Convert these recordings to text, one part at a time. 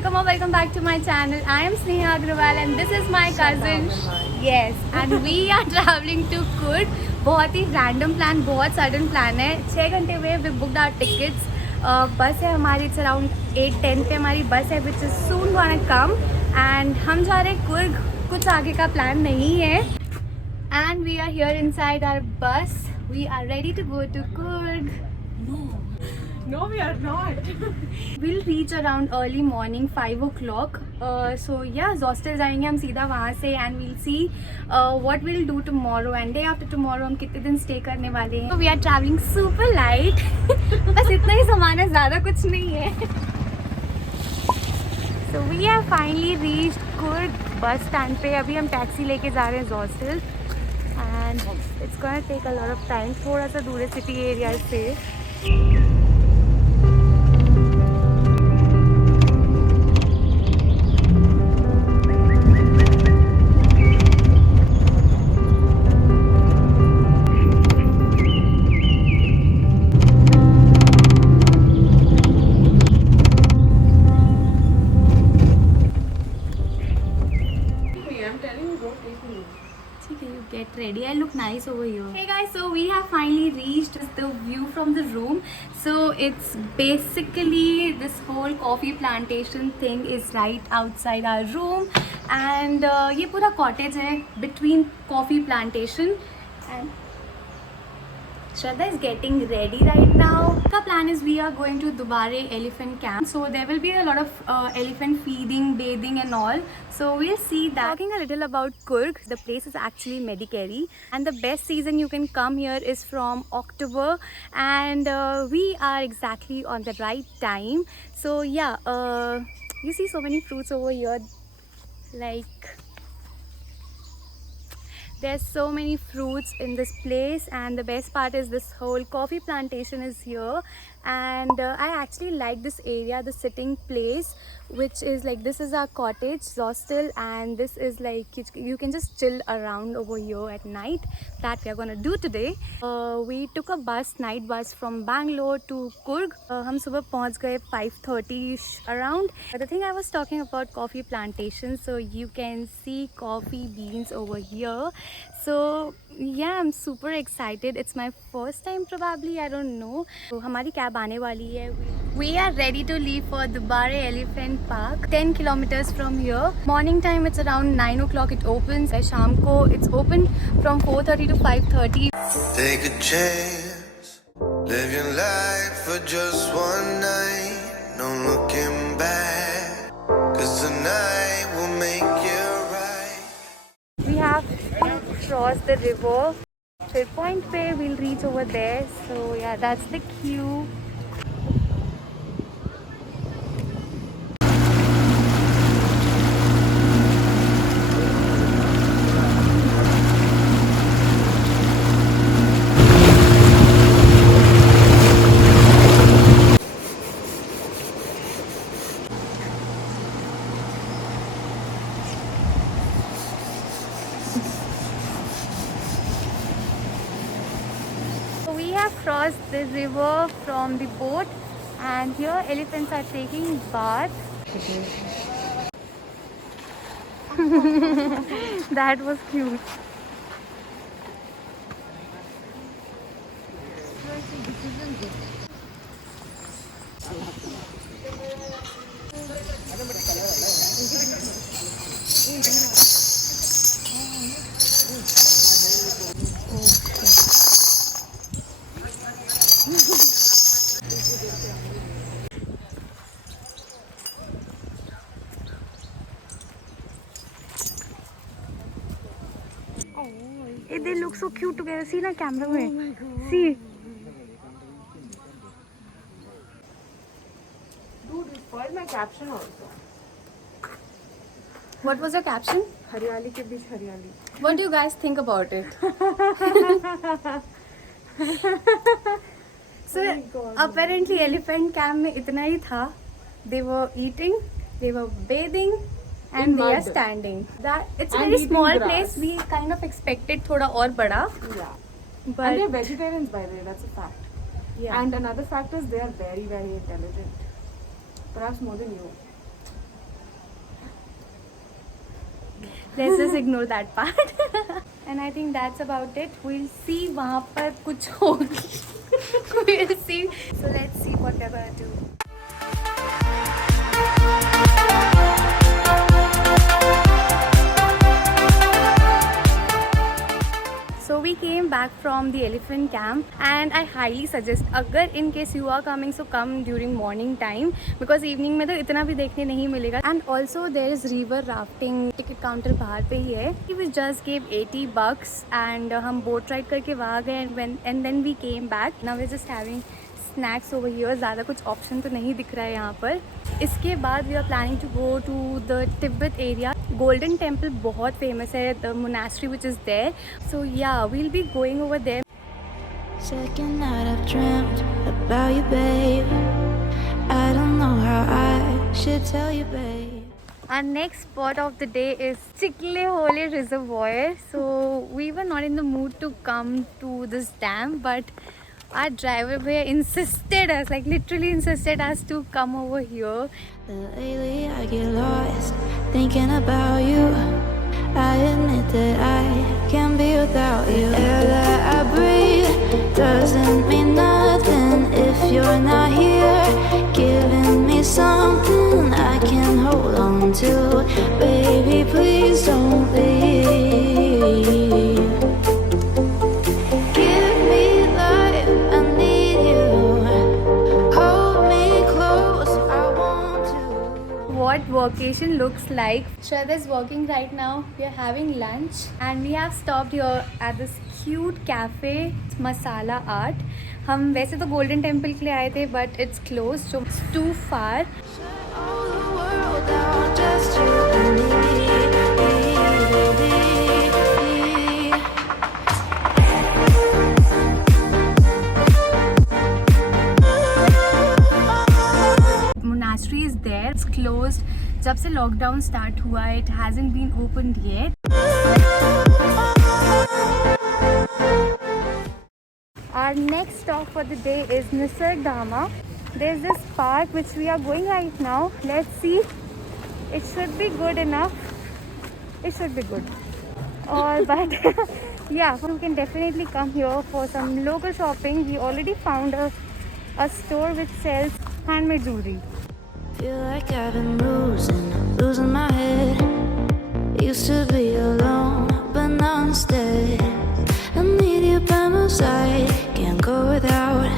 welcome or welcome back to my channel. I am Sneha Agrawal and this is my cousin. Yes, and we are traveling to Coorg. बहुत ही random plan, बहुत sudden plan है. 6 घंटे हुए we booked our tickets. बस है हमारी, it's around 8:10 पे हमारी बस है which is soon gonna come. And हम जा रहे हैं Coorg. कुछ आगे का plan नहीं है. And we are here inside our bus. We are ready to go to Coorg. No, we are not. We'll reach around early morning 5 o'clock. So yeah, hostel जाएंगे हम सीधा वहाँ से and we'll see what we'll do tomorrow and day after tomorrow हम कितने दिन stay करने वाले हैं. So we are traveling super light. बस इतना ही सामान है, ज़्यादा कुछ नहीं है. So we have finally reached Coorg bus stand पे. अभी हम टैक्सी लेके जा रहे हैं hostel and it's gonna take a lot of time. थोड़ा सा दूर है city area से. Get ready. I look nice over here. Hey guys, so we have finally reached the view from the room. So it's basically this whole coffee plantation thing is right outside our room, and ये पूरा cottage है between coffee plantation and Shraddha is getting ready right now. The plan is we are going to Dubare Elephant Camp. So there will be a lot of elephant feeding, bathing and all. So we'll see that. Talking a little about Coorg, the place is actually Medicary. And the best season you can come here is from October. And we are exactly on the right time. So yeah, you see so many fruits over here. Like, there's so many fruits in this place, and the best part is this whole coffee plantation is here. And I actually like this area, the sitting place, which is like, this is our cottage hostel, and this is like you can just chill around over here at night. That we are gonna do today. We took a bus, night bus from Bangalore to Coorg. हम सुबह पहुंच गए 5:30 around. But the thing I was talking about coffee plantation, so you can see coffee beans over here. So yeah, I'm super excited. It's my first time probably, I don't know. So हमारी cab आने वाली है. We are ready to leave for Dubare Elephant Park, 10 kilometers from here. Morning time it's around 9 o'clock it opens. शाम को it's open from 4:30 to 5:30. Take a chance, live your life for just one night, no looking back, 'cause tonight will make you right. We have to cross the river. So point पे we'll reach over there. So yeah, that's the queue. We have crossed the river from the boat, and here elephants are taking bath. That was cute. They look so cute together. See na camera mein. See. Dude, you spoiled my caption also. What was your caption? हरियाली के बीच हरियाली. What do you guys think about it? So apparently elephant camp में इतना ही था. They were eating, they were bathing, and they are standing. That it's a very small place. We kind of expected थोड़ा और बड़ा. Yeah. But And they're vegetarians, by the way. That's a fact. yeah. And another fact is they are very, very intelligent. Perhaps more than you. let's just ignore that part. And I think that's about it. We'll see वहाँ पर कुछ होगी. We'll see. So let's see what they're gonna do. So we came back from the elephant camp, and I highly suggest, अगर in case you are coming, so come during morning time, because evening में तो इतना भी देखने नहीं मिलेगा. And also there is river rafting. Ticket counter बाहर पे ही है. We just gave $80 and हम boat ride करके वहाँ गए, and then we came back. Now we're just having snacks over here. ज़्यादा कुछ option तो नहीं दिख रहा है यहाँ पर. इसके बाद we are planning to go to the Tibet area. Golden Temple बहुत famous है, the monastery which is there. So yeah, we'll be going over there. Second night I've dreamt about you, babe. I don't know how I should tell you, babe. Our next spot of the day is Chikle Hole Reservoir. So we were not in the mood to come to this dam, but our driver bhaiya insisted us, like literally insisted us to come over here. Lately I get lost thinking about you. I admit that I can't be without you. The air that I breathe doesn't mean nothing if you're not here, giving me something I can hold on to. Baby, please don't leave. Give me life, I need you. Hold me close, I want to. What vacation looks like. Shraddha is working right now. We are having lunch and we have stopped here at this cute cafe, Masala Art. हम वैसे तो golden temple के लिए आए थे, but it's closed, so it's too far. All the world down, just you and me. Monastery is there. It's closed. जब से lockdown start हुआ है, it hasn't been opened yet. Our next stop for the day is Nisargama. There's this park which we are going right now. Let's see. It should be good enough. It should be good. But yeah, you can definitely come here for some local shopping. We already found a store which sells handmade jewelry. Feel like I've been losing my head. Used to be alone, but now instead I need you by my side. Can't go without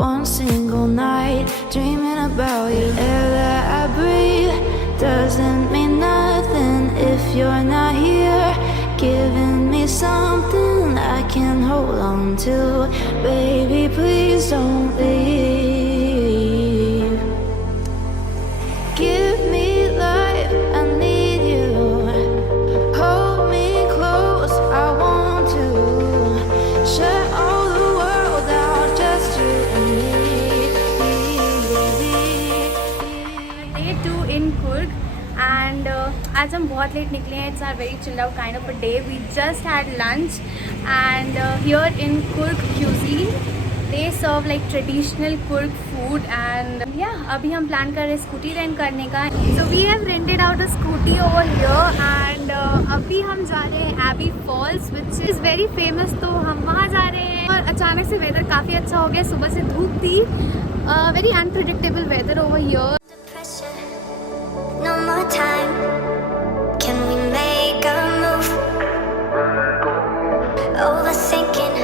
one single night dreaming about you. Air that I breathe doesn't mean nothing if you're not here, giving me something I can hold on to. Baby, please don't leave. Give me life, I need you. Hold me close, I want to. Shut all the world out, just you and me. Day 2 in Kurg, and आज हम बहुत late निकले हैं. It's our very chilled out kind of a day. We just had lunch, and here in Kurg cuisine they serve like traditional Kurg food. And yeah, अभी हम plan कर रहे हैं scooty rent करने का. So we have rented out a scooty over here, and अभी हम जा रहे हैं Abbey Falls which is very famous. तो हम वहाँ जा रहे हैं, और अचानक से weather काफ़ी अच्छा हो गया. सुबह से धूप थी. Very unpredictable weather over here. Pressure, no more time. Can we make a move? Overthinking,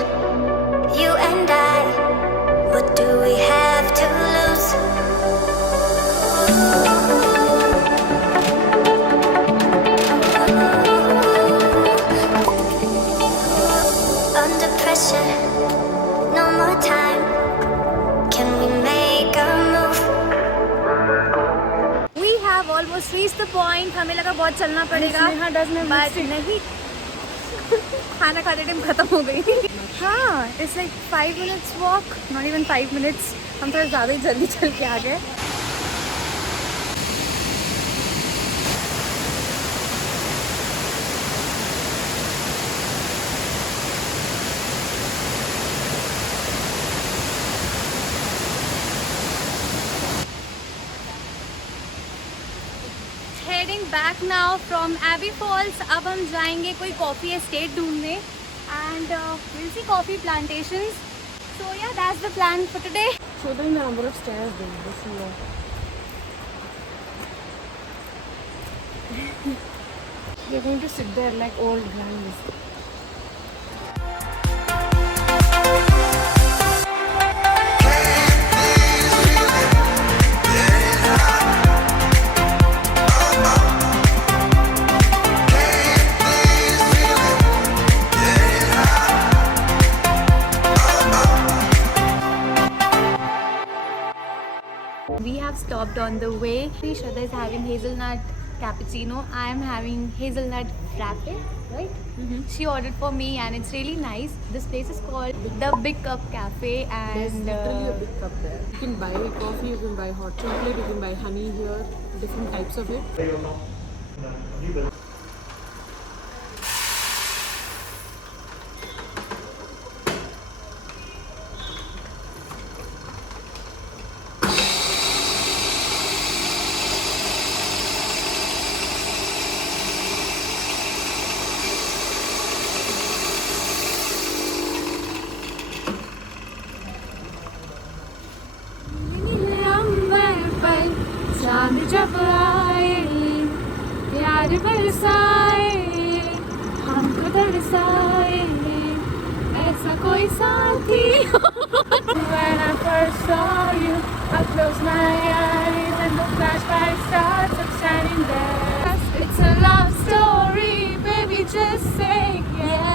you and I. What do we have to lose? Under pressure, no more time. Can we make a move? We have almost reached the point. हमें लगा बहुत चलना पड़ेगा, but नहीं. खाना खाते time खत्म हो गई. हाँ, it's like 5 minutes walk, not even 5 minutes. हम थोड़ा ज़्यादा ही जल्दी चल के आ गए. heading back now from Abbey Falls. अब हम जाएंगे कोई coffee estate ढूंढने and we'll see coffee plantations. So yeah, that's the plan for today. Show them the number of stairs then. Let's see what. They're going to sit there like old grannies. We have stopped on the way. Shraddha is having hazelnut cappuccino. I am having hazelnut frappe, right? She ordered for me and it's really nice. This place is called the Big Cup Cafe There's and literally a big cup there. You can buy coffee, you can buy hot chocolate, you can buy honey here, different types of it. चांद जब आए प्यार बरसाए हमको तरसाए ऐसा कोई साथी When I first saw you, I closed my eyes and the flashlight starts up shining there. It's a love story, baby, just say yes.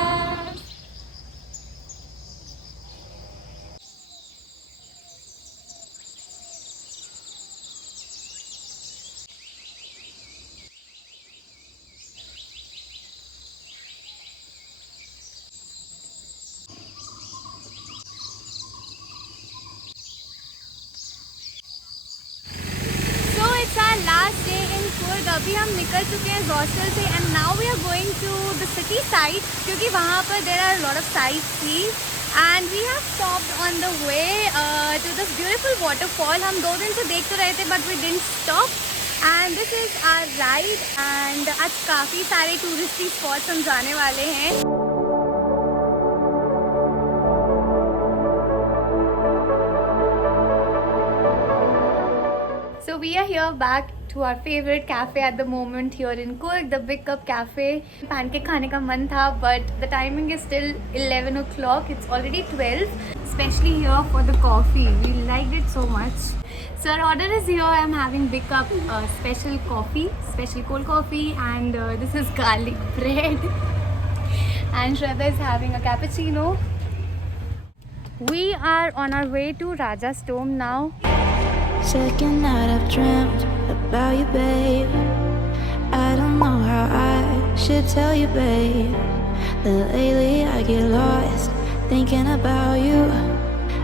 Last day in Coorg. अभी हम निकल चुके हैं हॉस्टल से and now we are going to the city side क्योंकि वहाँ पर there are a lot of sightseeing and we have stopped on the way to this beautiful waterfall. हम 2 दिन से देख तो रहे थे but we didn't stop and this is our ride and आज काफ़ी सारे टूरिस्टी स्पॉट्स हम जाने वाले हैं. So we are here back to our favorite cafe at the moment here in Coorg, the Big Cup Cafe. Pancake खाने का मन था but the timing is still 11 o'clock. It's already 12. Especially here for the coffee. We liked it so much. So our order is here. I'm having Big Cup special coffee, special cold coffee and this is garlic bread. And Shraddha is having a cappuccino. We are on our way to Raja's Tomb now. Second night I've dreamt about you, babe. I don't know how I should tell you, babe, that lately I get lost thinking about you.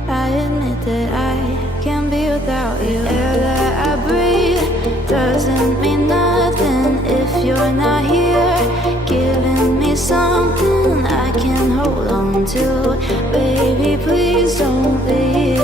I admit that I can't be without you. The air that I breathe doesn't mean nothing if you're not here, giving me something I can hold on to. Baby, please don't leave.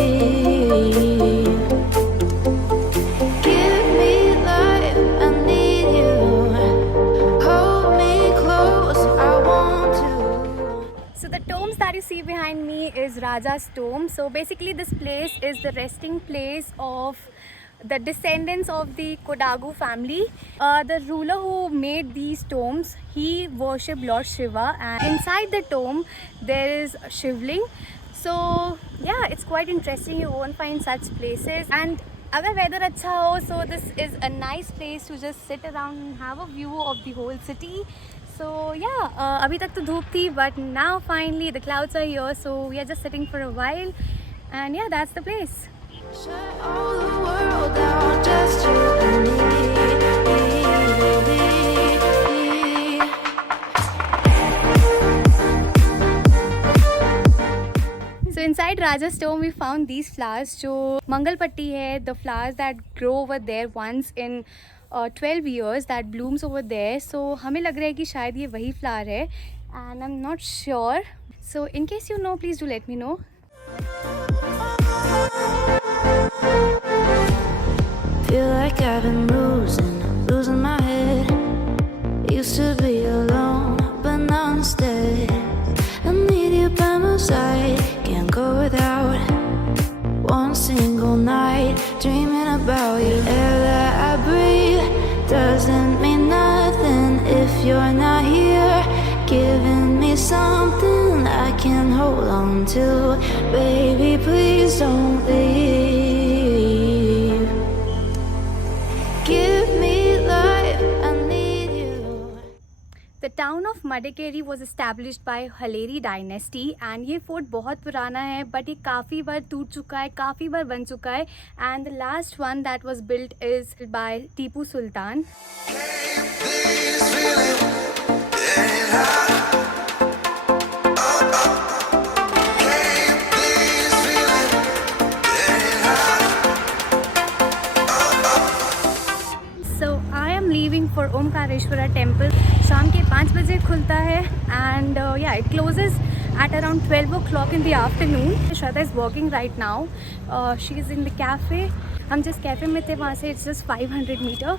That you see behind me is Raja's Tomb. So basically this place is the resting place of the descendants of the Kodagu family. The ruler who made these tombs, he worshipped Lord Shiva and inside the tomb there is a Shivling. So yeah, it's quite interesting. You won't find such places and अगर weather अच्छा हो, so this is a nice place to just sit around and have a view of the whole city. So yeah, अभी तक तो धूप थी but now finally the clouds are here, so we are just sitting for a while and yeah, that's the place. Shut all the world down, just you and me. So inside Raja's Tomb we found these flowers जो मंगलपट्टी है, the flowers that grow over there once in 12 years that blooms over there. So हमें लग रहा है कि शायद ये वही flower है and I'm not sure. So in case you know, please do let me know. Feel like I've been losing my head. if you're not here, giving me something I can hold on to. Baby, please don't leave. Give me life, I need you. The town of Madikeri was established by Haleri dynasty and ये fort बहुत पुराना है but ये काफ़ी बार टूट चुका है, काफ़ी बार बन चुका है and the last one that was built is by Tipu Sultan. This feeling ain't high. This feeling ain't high. So I am leaving for Omkareshwara temple. शाम के 5 बजे खुलता है and yeah, it closes at around 12 o'clock in the afternoon. Shraddha is walking right now. She is in the cafe. हम जिस cafe में थे वहाँ से it's just 500 meter.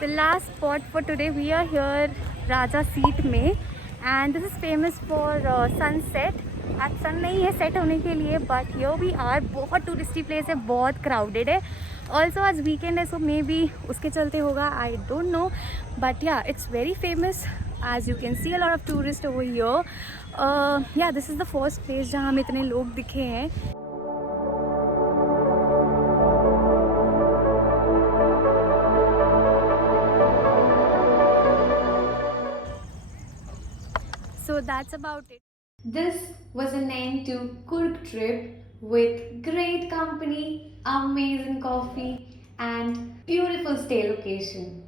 The last spot for today, we are here Raja Seat में and this is famous for sunset. आज सन नहीं है सेट होने के लिए but here we are. बहुत टूरिस्टी प्लेस है, बहुत क्राउडेड है. Also आज वीकेंड है so maybe उसके चलते होगा, I don't know, but yeah, it's very famous. As you can see a lot of tourists over here. Yeah, this is the first place जहाँ हमें इतने लोग दिखे हैं. So that's about it. This was an end to Kurg trip with great company, amazing coffee and beautiful stay location.